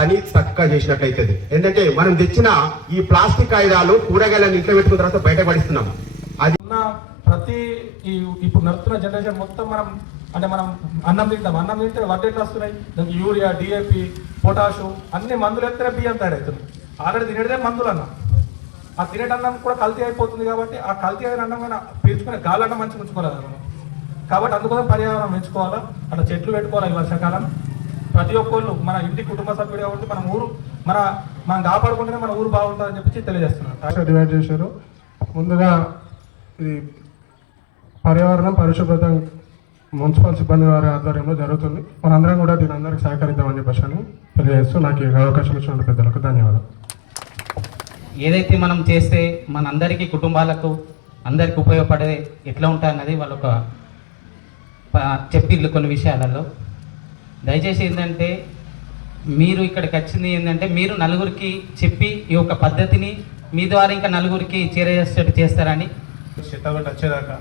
పని చక్కగా చేసినట్లయితుంది. ఎందుకంటే మనం తెచ్చిన ఈ ప్లాస్టిక్ కాగితాలు కూరగాయలను ఇంట్లో పెట్టుకున్న తర్వాత బయట పడిస్తున్నాం. అది ప్రతి ఇప్పుడు నడుస్తున్న జనరేషన్ మొత్తం మనం అన్నం తింటే వడ్డీ ఎట్లా వస్తున్నాయి, దానికి యూరియా, డిఏపి, పొటాషు అన్ని మందులు ఎత్తే బియ్యం తయారవుతుంది. ఆల్రెడీ తినేదే మందులు అన్నం. ఆ తినేటన్నం కూడా కల్తీ అయిపోతుంది. కాబట్టి ఆ కల్తీ అయిన అన్నం కానీ పీల్చుకునే గాలన్నం మంచిగా ఉంచుకోవాలి మనం. కాబట్టి అందుకోసం పర్యావరణం పెంచుకోవాలా, అట్లా చెట్లు పెట్టుకోవాలి. ఈ వర్షాకాలం ప్రతి ఒక్కళ్ళు మన ఇంటి కుటుంబ సభ్యుడు కాబట్టి మనం కాపాడుకుంటేనే మన ఊరు బాగుంటుందని చెప్పి తెలియజేస్తున్నాను. డివైడ్ చేశారు. ముందుగా ఇది పర్యావరణం పరిశుభ్రత మున్సిపల్ సిబ్బంది వారి ఆధ్వర్యంలో జరుగుతుంది. మనందరం కూడా దీని అందరికి సహకరిద్దామని చెప్పేసి తెలియజేస్తూ నాకు ఈ అవకాశం ఇచ్చిన పెద్దలకు ధన్యవాదాలు. ఏదైతే మనం చేస్తే మనందరికీ కుటుంబాలకు అందరికి ఉపయోగపడే ఎట్లా ఉంటాయన్నది వాళ్ళు ఒక చెప్పిళ్ళు కొన్ని విషయాలలో. దయచేసి ఏంటంటే మీరు ఇక్కడికి వచ్చింది ఏంటంటే మీరు నలుగురికి చెప్పి ఈ యొక్క పద్ధతిని మీ ద్వారా ఇంకా నలుగురికి చేరేసేటట్టు చేస్తారని. చెత్తబండి వచ్చేదాకా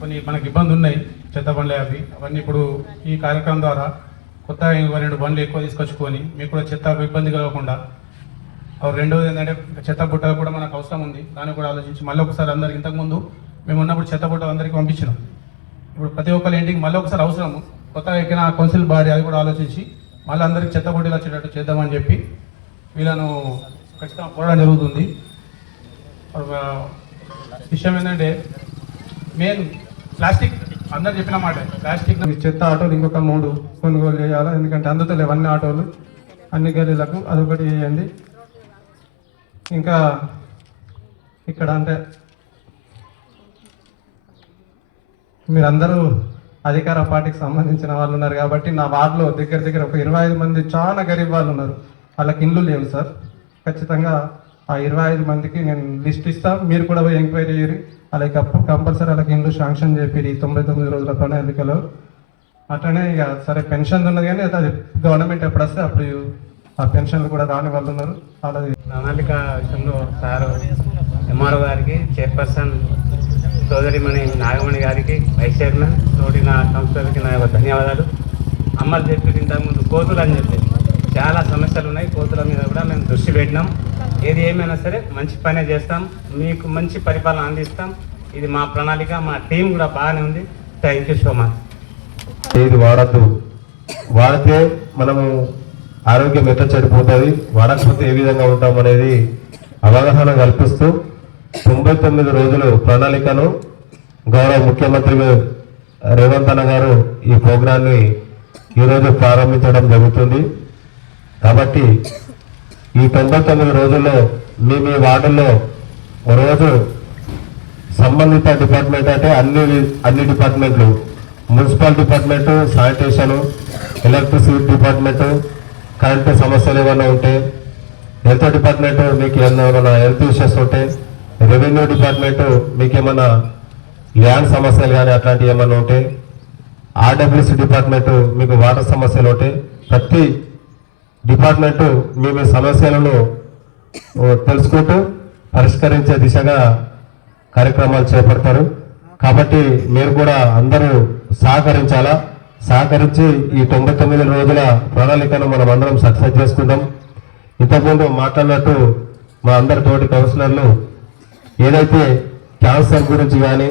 కొన్ని మనకి ఇబ్బంది ఉన్నాయి, చెత్తబండ్లు అవన్నీ ఇప్పుడు ఈ కార్యక్రమం ద్వారా కొత్త 2 బండ్లు ఎక్కువ తీసుకొచ్చుకొని మీకు కూడా చెత్తకు ఇబ్బంది కలగకుండా. రెండవది ఏంటంటే చెత్త బుట్టలు కూడా మనకు అవసరం ఉంది. దాన్ని కూడా ఆలోచించి మళ్ళీ ఒకసారి అందరికి ఇంతకుముందు మేము ఉన్నప్పుడు చెత్త బుట్టలు అందరికీ పంపించినాం. ఇప్పుడు ప్రతి ఒక్కరి ఇంటికి మళ్ళీ ఒకసారి అవసరము. కొత్తగా ఎక్కిన కౌన్సిల్ బాడీ అది కూడా ఆలోచించి మళ్ళీ అందరికి చెత్త బుట్టలు వచ్చేటట్టు చేద్దామని చెప్పి వీళ్ళను ఖచ్చితంగా పోవడం జరుగుతుంది. విషయం ఏంటంటే మెయిన్ ప్లాస్టిక్ అందరు చెప్పిన మాట, ప్లాస్టిక్ చెత్త ఆటోలు ఇంకొక 3 కొనుగోలు చేయాలి. ఎందుకంటే అందుతలేవు అన్ని ఆటోలు అన్ని గలీలకు, అదొకటి చేయండి. ఇంకా ఇక్కడ అంటే మీరందరూ అధికార పార్టీకి సంబంధించిన వాళ్ళు ఉన్నారు కాబట్టి నా వార్డులో దగ్గర ఒక 25 మంది చాలా గరీబ్ వాళ్ళు ఉన్నారు. వాళ్ళకి ఇండ్లు లేవు సార్. ఖచ్చితంగా ఆ 25 మందికి నేను లిస్ట్ ఇస్తాను. మీరు కూడా పోయి ఎంక్వైరీ చేయరు. అలాగే కంపల్సరీ వాళ్ళకి ఇండ్లు శాంక్షన్ చెప్పి 99 రోజుల ప్రణాళికలో. అట్లనే ఇక సరే పెన్షన్ ఉన్నది కానీ అది గవర్నమెంట్ ఎప్పుడు వస్తే అప్పుడు ఆ పెన్షన్లు కూడా రాని వాళ్ళు ఉన్నారు. అలాగే ప్రణాళిక విషయంలో సార్ ఎంఆర్ఓ గారికి, చైర్పర్సన్ సోదరిమణి నాగమణి గారికి, వైస్ చైర్మన్ తోటి నా సంస్థలకి నా యొక్క ధన్యవాదాలు. అమ్మలు చెప్పి ఇంతకుముందు కోతులు అని చెప్పి చాలా సమస్యలు ఉన్నాయి. కోతుల మీద కూడా మేము దృష్టి పెట్టినాం. ఏది ఏమైనా సరే మంచి పనే చేస్తాం, మీకు మంచి పరిపాలన అందిస్తాం. ఇది మా ప్రణాళిక, మా టీం కూడా బాగానే ఉంది. Thank you so much. ఇది వాడద్దు, వాడితే మనము ఆరోగ్యం ఎట్లా చెడిపోతుంది, వాడకపోతే ఏ విధంగా ఉంటాం అనేది అవగాహన కల్పిస్తూ 99 రోజులు ప్రణాళికను గౌరవ ముఖ్యమంత్రి రేవంత్ అన్న గారు ఈ ప్రోగ్రాన్ని ఈరోజు ప్రారంభించడం జరుగుతుంది. కాబట్టి ఈ 99 రోజుల్లో మీ వార్డుల్లో రోజు సంబంధిత డిపార్ట్మెంట్ అంటే అన్ని డిపార్ట్మెంట్లు, municipal department, sanitation, electricity department, current సమస్యలు ఏమైనా ఉంటే, హెల్త్ డిపార్ట్మెంటు మీకు ఏమైనా హెల్త్ ఇష్యూస్ ఉంటే, రెవెన్యూ డిపార్ట్మెంటు మీకు ఏమైనా ల్యాండ్ సమస్యలు కానీ అట్లాంటివి ఏమైనా ఉంటే, ఆర్డబ్ల్యూసీ డిపార్ట్మెంటు మీకు వాటర్ సమస్యలు ఉంటే, ప్రతి డిపార్ట్మెంటు మీ సమస్యలను తెలుసుకుంటూ పరిష్కరించే దిశగా కార్యక్రమాలు చేపడతారు. కాబట్టి మీరు కూడా అందరూ సహకరించాలా. సహకరించి ఈ 99 రోజుల ప్రణాళికను మనం అందరం సక్సెస్ చేసుకుందాం. ఇంతకుముందు మాట్లాడినట్టు మా అందరి తోటి కౌన్సిలర్లు ఏదైతే క్యాన్సర్ గురించి కానీ